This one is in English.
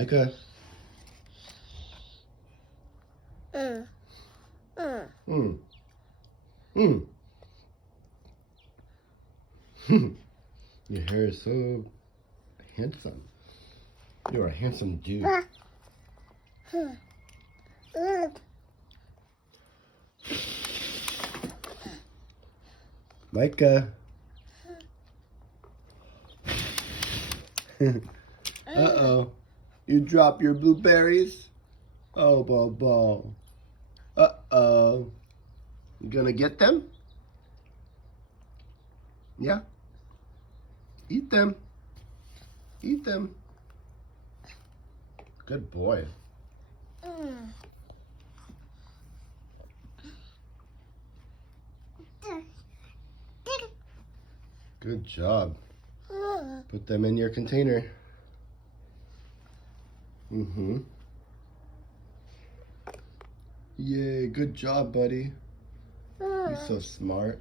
Micah. Your hair is so handsome. You're a handsome dude. Micah. Uh-oh. You drop your blueberries? Oh, Bobo. Uh-oh. You gonna get them? Yeah? Eat them. Eat them. Good boy. Good job. Put them in your container. Yay, good job, buddy. You're so smart.